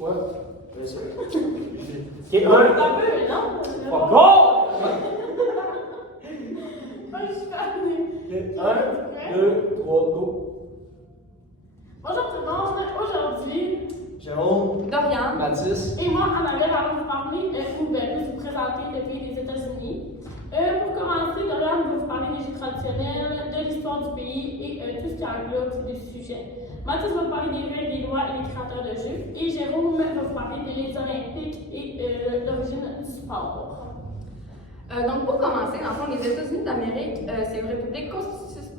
Ouais. Ok, C'est un. un peu, non? Fuck off! Moi, je suis fatiguée. 1, 2, 3, go. Bonjour tout le monde, aujourd'hui, Jérôme, Dorian. Mathis. et moi, Annabelle, allons vous parler, ou bien vous présenter le pays des États-Unis. Pour commencer, Dorian va vous parler des jeux traditionnels, de l'histoire du pays et tout ce qui englobe des sujets. Mathis va vous parler des règles, des lois et des créateurs de jeux. Et Jérôme va vous parler des Olympiques et l'origine du sport. Donc, pour commencer, dans le fond, les États-Unis d'Amérique, c'est une république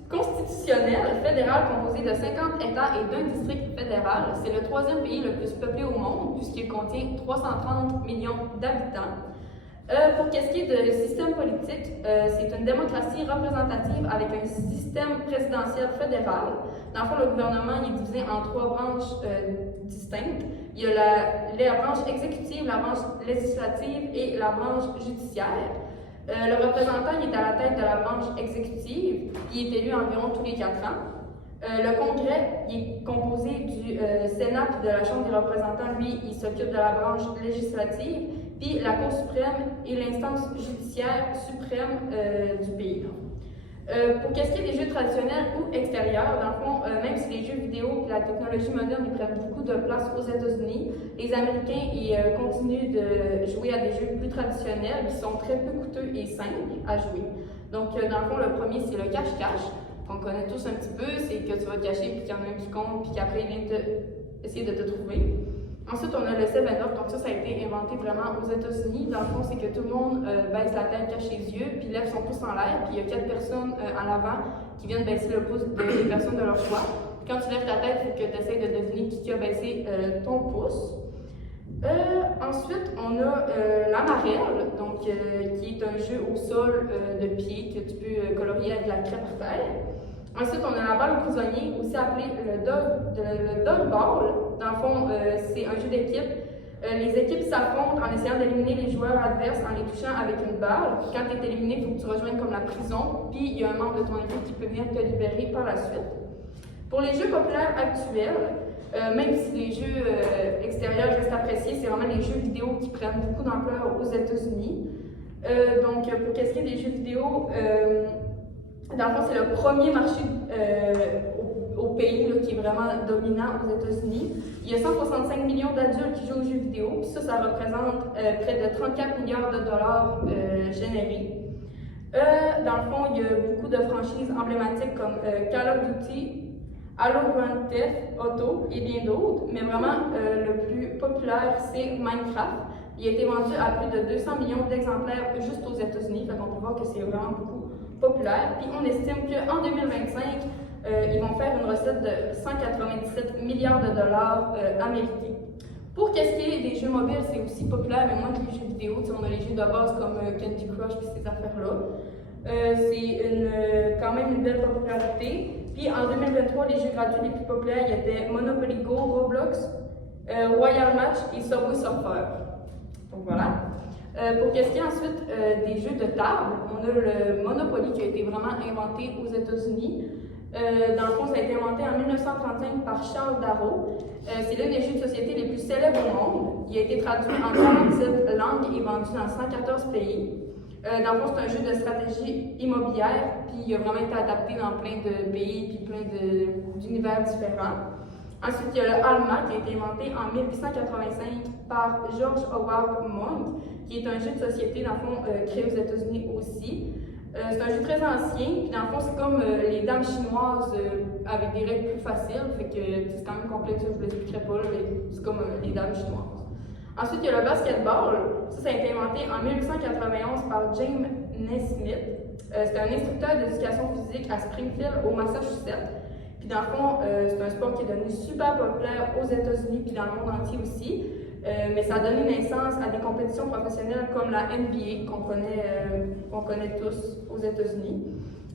constitutionnelle fédérale composée de 50 États et d'un district fédéral. C'est le troisième pays le plus peuplé au monde, puisqu'il contient 330 millions d'habitants. Pour qu'est-ce qui est de système politique, c'est une démocratie représentative avec un système présidentiel fédéral. Dans le fond, le gouvernement il est divisé en trois branches distinctes. Il y a la branche exécutive, la branche législative et la branche judiciaire. Le représentant il est à la tête de la branche exécutive, il est élu environ tous les 4 ans. Le Congrès il est composé du Sénat et de la Chambre des représentants, lui, il s'occupe de la branche législative, puis la Cour suprême est l'instance judiciaire suprême du pays. Pour qu'est-ce qui est des jeux traditionnels ou extérieurs, dans le fond, même si les jeux vidéo et la technologie moderne ils prennent beaucoup de place aux États-Unis, les Américains ils, continuent de jouer à des jeux plus traditionnels qui sont très peu coûteux et simples à jouer. Donc, dans le fond, le premier, c'est le cache-cache, qu'on connaît tous un petit peu, c'est que tu vas te cacher, puis qu'il y en a un qui compte, puis qu'après, il vient essayer de te trouver. Ensuite, on a le 7-up, donc ça a été inventé vraiment aux États-Unis. Dans le fond, c'est que tout le monde baisse la tête, cache les yeux, puis lève son pouce en l'air, puis il y a 4 personnes en avant qui viennent baisser le pouce des personnes de leur choix. Puis quand tu lèves ta tête, il faut que tu essaies de deviner qui a baissé ton pouce. Ensuite, on a la marelle, donc, qui est un jeu au sol de pied que tu peux colorier avec la crêpe à terre. Ensuite, on a la balle au prisonnier, aussi appelé le dog ball. Dans le fond, c'est un jeu d'équipe. Les équipes s'affrontent en essayant d'éliminer les joueurs adverses en les touchant avec une balle. Quand tu es éliminé, il faut que tu rejoignes comme la prison, puis il y a un membre de ton équipe qui peut venir te libérer par la suite. Pour les jeux populaires actuels, même si les jeux extérieurs restent appréciés, c'est vraiment les jeux vidéo qui prennent beaucoup d'ampleur aux États-Unis. Donc, pour qu'est-ce qui est des jeux vidéo, dans le fond, c'est le premier marché au pays là, qui est vraiment dominant aux États-Unis. Il y a 165 millions d'adultes qui jouent aux jeux vidéo, puis ça représente près de 34 milliards de dollars générés. Dans le fond, il y a beaucoup de franchises emblématiques comme Call of Duty, Halo Grand Theft Auto et bien d'autres, mais vraiment le plus populaire c'est Minecraft. Il a été vendu à plus de 200 millions d'exemplaires juste aux États-Unis, donc on peut voir que c'est vraiment beaucoup populaire. Puis on estime qu'en 2025, ils vont faire une recette de 197 milliards de dollars américains. Pour qu'est-ce qui est des jeux mobiles, c'est aussi populaire, mais moins que les jeux vidéo. On a les jeux de base comme Candy Crush et ces affaires-là. C'est quand même une belle popularité. Puis en 2023, les jeux gratuits les plus populaires il étaient Monopoly Go, Roblox, Royal Match et Subway Surfer. Donc voilà. Pour qu'est-ce qui est ensuite des jeux de table, on a le Monopoly qui a été vraiment inventé aux États-Unis. Dans le fond, ça a été inventé en 1935 par Charles Darrow. C'est l'un des jeux de société les plus célèbres au monde. Il a été traduit en 47 langues et vendu dans 114 pays. Dans le fond, c'est un jeu de stratégie immobilière, puis il a vraiment été adapté dans plein de pays puis plein d'univers différents. Ensuite, il y a le Alma qui a été inventé en 1885 par George Howard Monk, qui est un jeu de société, dans le fond, créé aux États-Unis aussi. C'est un jeu très ancien, puis dans le fond, c'est comme les dames chinoises avec des règles plus faciles, fait que c'est quand même complexe, je ne vous l'expliquerai pas, mais c'est comme les dames chinoises. Ensuite, il y a le basketball. Ça a été inventé en 1891 par James Naismith. C'est un instructeur d'éducation physique à Springfield, au Massachusetts. Puis dans le fond, c'est un sport qui est devenu super populaire aux États-Unis puis dans le monde entier aussi. Mais ça a donné naissance à des compétitions professionnelles comme la NBA qu'on connaît tous aux États-Unis.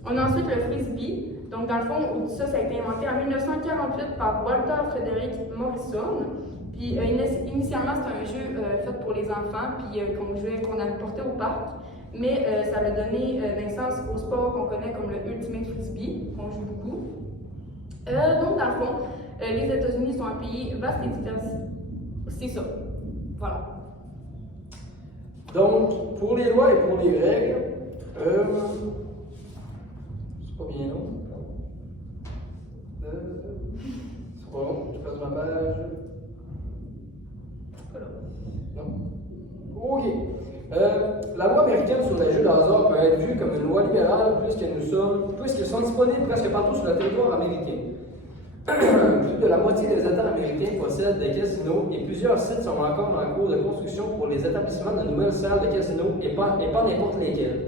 On a ensuite le frisbee. Donc dans le fond, ça a été inventé en 1948 par Walter Frederick Morrison. Puis initialement, c'était un jeu fait pour les enfants, puis qu'on avait porté au parc. Mais ça a donné naissance au sport qu'on connaît comme le Ultimate Frisbee, qu'on joue beaucoup. Donc, dans le fond, les États-Unis sont un pays vaste et C'est ça. Voilà. Donc, pour les lois et pour les règles, c'est pas bien long. C'est pas long, je passe ma page. Non? Ok. La loi américaine sur les jeux de hasard peut être vue comme une loi libérale puisqu'ils sont disponibles presque partout sur le territoire américain. Plus de la moitié des États américains possèdent des casinos et plusieurs sites sont encore en cours de construction pour les établissements de nouvelles salles de casinos et pas n'importe lesquelles.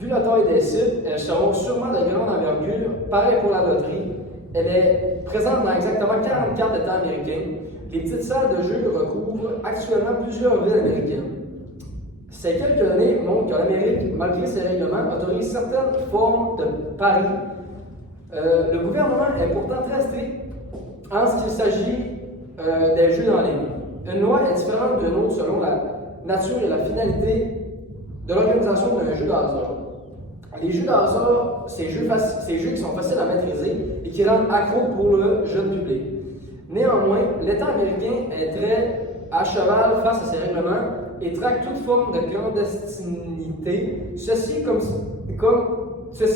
Vu la taille des sites, elles seront sûrement de grande envergure. Pareil pour la loterie. Elle est présente dans exactement 44 États américains. Les petites salles de jeu recouvrent actuellement plusieurs villes américaines. Ces quelques données montrent que l'Amérique, malgré ses règlements, autorise certaines formes de paris. Le gouvernement est pourtant très strict en ce qu'il s'agit des jeux en ligne. Une loi est différente d'une autre selon la nature et la finalité de l'organisation d'un jeu de hasard. Les jeux de hasard, ces jeux qui sont faciles à maîtriser et qui rendent accro pour le jeune public. Néanmoins, l'État américain est très à cheval face à ces règlements et traque toute forme de clandestinité. Ceci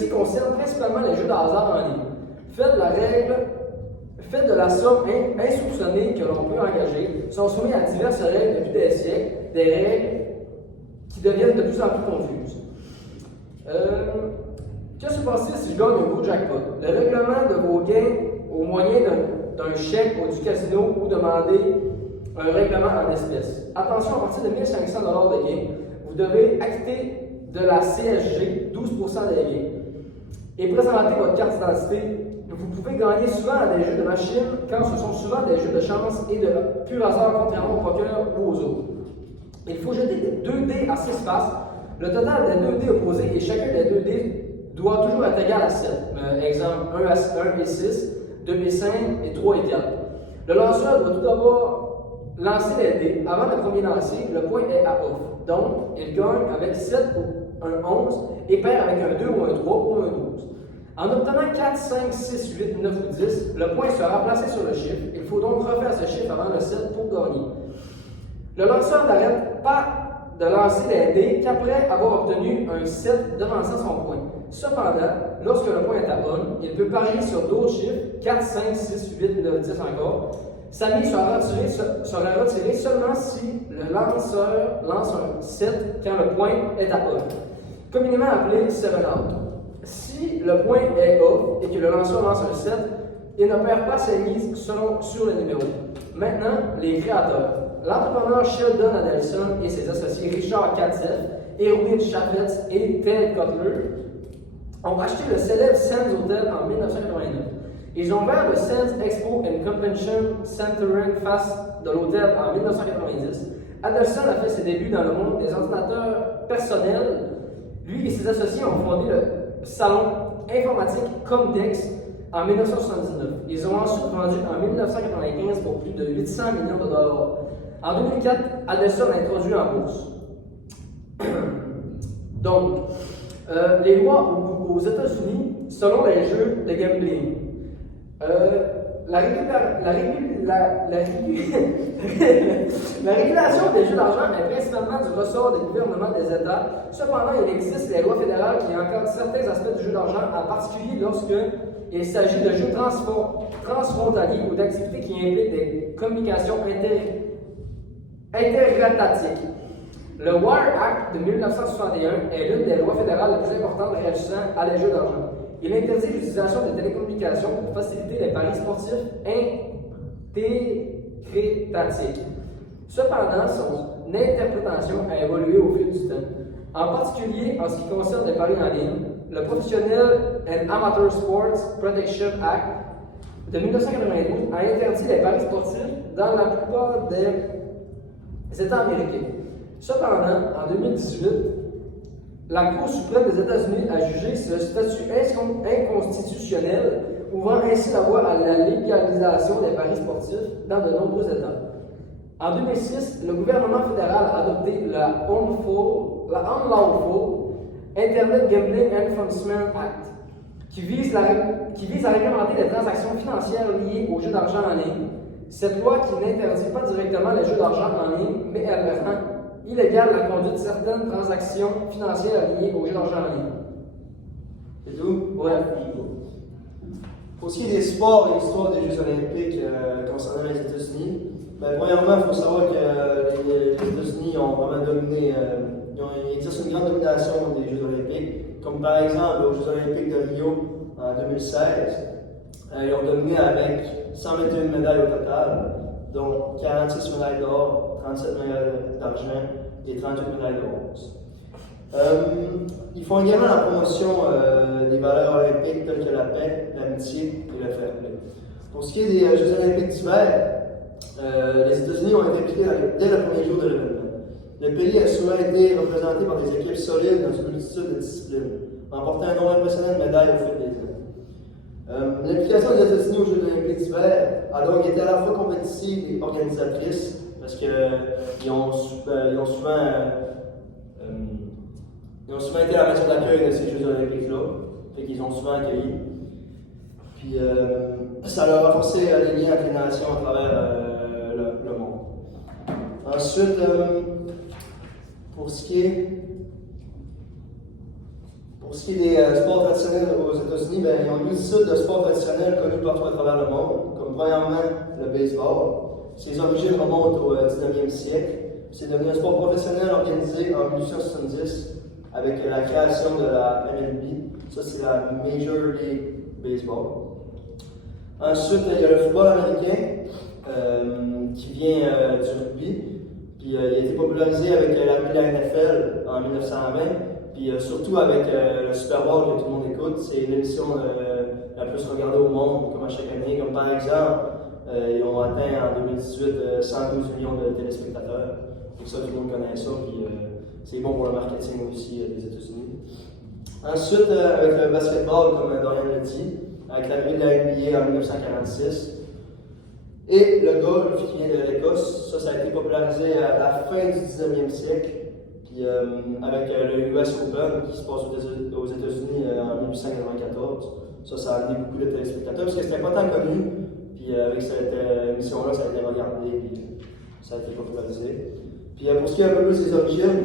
concerne principalement les jeux de hasard en ligne. Fait de la somme insoupçonnée que l'on peut engager, sont soumis à diverses règles depuis des siècles, des règles qui deviennent de plus en plus confuses. Que se passe-t-il si je gagne un gros jackpot? Le règlement de vos gains au moyen d'un chèque ou du casino ou demander un règlement en espèces. Attention, à partir de 1 500 $ de gains, vous devez acquitter de la CSG, 12% des gains, et présenter votre carte d'identité. Vous pouvez gagner souvent à des jeux de machine quand ce sont souvent des jeux de chance et de pur hasard contrairement au poker ou aux autres. Il faut jeter 2 dés à 6 faces. Le total des 2 dés opposés et chacun des 2 dés doit toujours être égal à 7. Exemple 1 et 6, 2 et 5 et 3 et 4. Le lanceur doit tout d'abord lancer les dés. Avant le premier lancer, le point est à off. Donc, il gagne avec 7 ou un 11 et perd avec un 2 ou un 3 ou un 12. En obtenant 4, 5, 6, 8, 9 ou 10, le point sera placé sur le chiffre. Il faut donc refaire ce chiffre avant le 7 pour gagner. Le lanceur n'arrête pas de lancer les dés qu'après avoir obtenu un 7 devançant son point. Cependant, lorsque le point est à on, il peut parier sur d'autres chiffres, 4, 5, 6, 8, 9, 10 encore. Sa mise sera retirée seulement si le lanceur lance un 7 quand le point est à on, communément appelé 7 out. Si le point est off et que le lanceur lance un 7, il ne perd pas ses mises sur le numéro. Maintenant, les créateurs. L'entrepreneur Sheldon Adelson et ses associés Richard Katzeff, Erwin Chaffetz et Ted Cutler ont acheté le célèbre Sands Hotel en 1989. Ils ont ouvert le Sands Expo and Convention Center en face de l'hôtel en 1990. Adelson a fait ses débuts dans le monde des ordinateurs personnels. Lui et ses associés ont fondé le salon informatique Comdex en 1979. Ils ont ensuite vendu en 1995 pour plus de 800 millions de dollars. En 2004, Adelson a introduit en bourse. Donc, les lois aux États-Unis, selon les jeux de gambling, la régulation des jeux d'argent est principalement du ressort des gouvernements des États. Cependant, il existe des lois fédérales qui encadrent certains aspects du jeu d'argent, en particulier lorsqu'il s'agit de jeux transfrontaliers ou d'activités qui impliquent des communications interétatiques. Le Wire Act de 1961 est l'une des lois fédérales les plus importantes réagissant à les jeux d'argent. Il interdit l'utilisation de télécommunications pour faciliter les paris sportifs interétatiques. Cependant, son interprétation a évolué au fil du temps. En particulier en ce qui concerne les paris en ligne, le Professional and Amateur Sports Protection Act de 1992 a interdit les paris sportifs dans la plupart des États américains. Cependant, en 2018, la Cour suprême des États-Unis a jugé ce statut inconstitutionnel, ouvrant ainsi la voie à la légalisation des paris sportifs dans de nombreux États. En 2006, le gouvernement fédéral a adopté la Unlawful Internet Gambling Enforcement Act, qui vise à réglementer les transactions financières liées aux jeux d'argent en ligne. Cette loi qui n'interdit pas directement les jeux d'argent en ligne, mais elle rend illégale la conduite de certaines transactions financières alignées aux jeux d'argent en ligne. C'est tout? Ouais. Pour ce qui est des sports et l'histoire des Jeux olympiques concernant les États-Unis, ben, premièrement, il faut savoir que les États-Unis ont vraiment dominé, il existe une grande domination des Jeux olympiques, comme par exemple aux Jeux olympiques de Rio en 2016. Ils ont dominé avec 121 médailles au total, dont 46 médailles d'or, 37 médailles d'argent et 38 médailles de bronze. Ils font également la promotion des valeurs olympiques telles que la paix, l'amitié et le fair play. Pour ce qui est des Jeux olympiques d'hiver, les États-Unis ont été impliqués dès le premier jour de l'événement. Le pays a souvent été représenté par des équipes solides dans une multitude de disciplines, remportant un nombre impressionnant de médailles au fil des ans. L'implication des États-Unis aux Jeux olympiques d'hiver a donc été à la fois compétitive et organisatrice, parce qu'ils ont souvent été la matière d'accueil de ces Jeux olympiques-là, fait qu'ils ont souvent accueilli. Puis ça leur a forcé les liens avec les nations à travers le monde. Ensuite, pour ce qui est des sports traditionnels aux États-Unis, ben, ils ont une multitude de sports traditionnels connus partout à travers le monde, comme premièrement le baseball. Ses origines remontent au 19e siècle. C'est devenu un sport professionnel organisé en 1870 avec la création de la MLB. Ça, c'est la Major League Baseball. Ensuite, il y a le football américain qui vient du rugby. Puis il a été popularisé avec l'arrivée de la NFL en 1920. Puis surtout avec le Super Bowl que tout le monde écoute. C'est l'émission la plus regardée au monde, comme à chaque année. Comme par exemple, ils ont atteint en 2018 112 millions de téléspectateurs. Pour ça, tout le monde connaît ça. Puis c'est bon pour le marketing aussi des États-Unis. Ensuite, avec le basketball, comme Dorian l'a dit, avec l'arrivée de la NBA en 1946. Et le golf qui vient de l'Écosse, ça a été popularisé à la fin du 19e siècle. Puis avec le US Open qui se passe aux États-Unis en 1894. Ça a amené beaucoup de téléspectateurs parce que c'était pas tant connu. Puis avec cette émission-là, ça a été regardé puis ça a été popularisé. Puis pour ce qui est un peu plus des origines,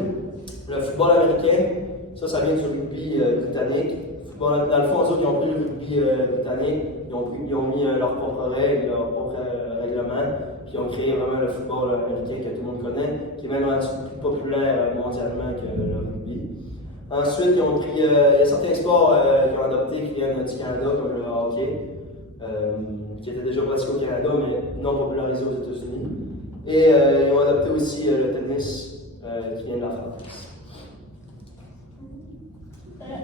le football américain, ça vient du rugby britannique. Dans le fond, eux autres, ils ont pris le rugby britannique, ils ont mis leurs propres règles, leurs propres règlements, puis ils ont créé vraiment le football américain que tout le monde connaît, qui est même rendu plus populaire mondialement que le rugby. Ensuite, il y a certains sports qu'ils ont adoptés qui viennent du Canada, comme le hockey, qui était déjà pratiqué au Canada, mais non popularisé aux États-Unis. Et ils ont adopté aussi le tennis, qui vient de la France.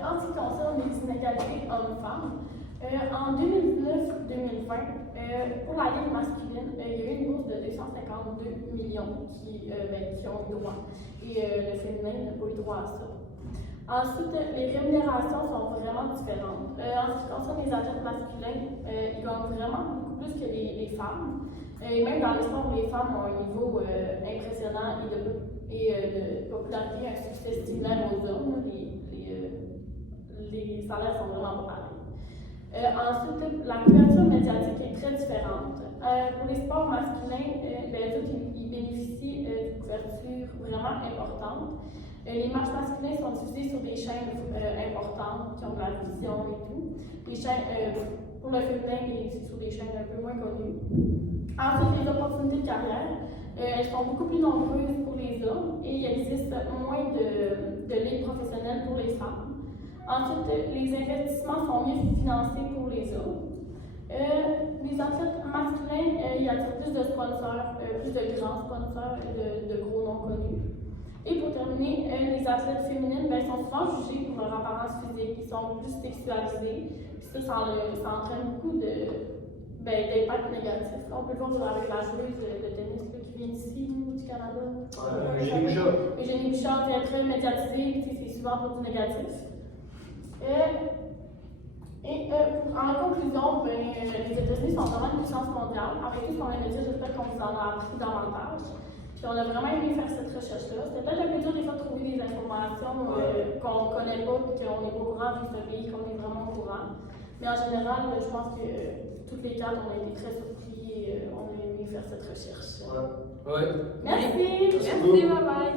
En ce qui concerne les inégalités hommes-femmes, en 2019-2020, pour la Ligue masculine, il y a eu une bourse de 252 millions qui ont eu droit. Et le féminin n'a pas eu droit à ça. Ensuite, les rémunérations sont vraiment différentes. En ce qui concerne les athlètes masculins, ils gagnent vraiment beaucoup plus que les femmes. Et même dans les sports, les femmes ont un niveau impressionnant et de popularité, un succès similaire aux hommes. Les salaires sont vraiment pas pareils. Ensuite, la couverture médiatique est très différente. Pour les sports masculins, ils bénéficient d'une couverture vraiment importante. Les matchs masculins sont diffusés sur des chaînes importantes qui ont de la vision et tout. Les chaînes, pour le féminin, c'est sur des chaînes un peu moins connues. Ensuite, les opportunités de carrière, elles sont beaucoup plus nombreuses pour les hommes et il existe moins de ligues professionnelles pour les femmes. Ensuite, les investissements sont mieux financés pour les hommes. Les athlètes masculins, il y a plus de sponsors, plus de grands sponsors et de gros noms connus. Et pour terminer, les athlètes féminines sont souvent jugées pour leur apparence physique, ils sont plus sexualisés. Ça entraîne beaucoup d'impact négatifs. On peut le voir avec la joueuse de tennis qui vient d'ici, du Canada. Eugénie Bouchard. Eugénie Bouchard est très médiatisée, c'est souvent pour du négatif. En conclusion, les États-Unis sont vraiment une puissance mondiale. Avec tout ce qu'on vient de dire, j'espère qu'on vous en a appris davantage. Puis on a vraiment aimé faire cette recherche-là. C'était peut-être un peu dur des fois de trouver des informations qu'on ne connaît pas et qu'on n'est pas au courant vu ce pays, qu'on est vraiment au courant. Mais en général, je pense que toutes les quatre, on a été très surpris et on a aimé aimé faire cette recherche. Ouais. Ouais. Merci. Merci, bye bye.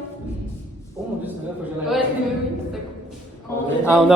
Oh mon dieu, c'est vrai, faut que je Ouais, oui, c'était cool. On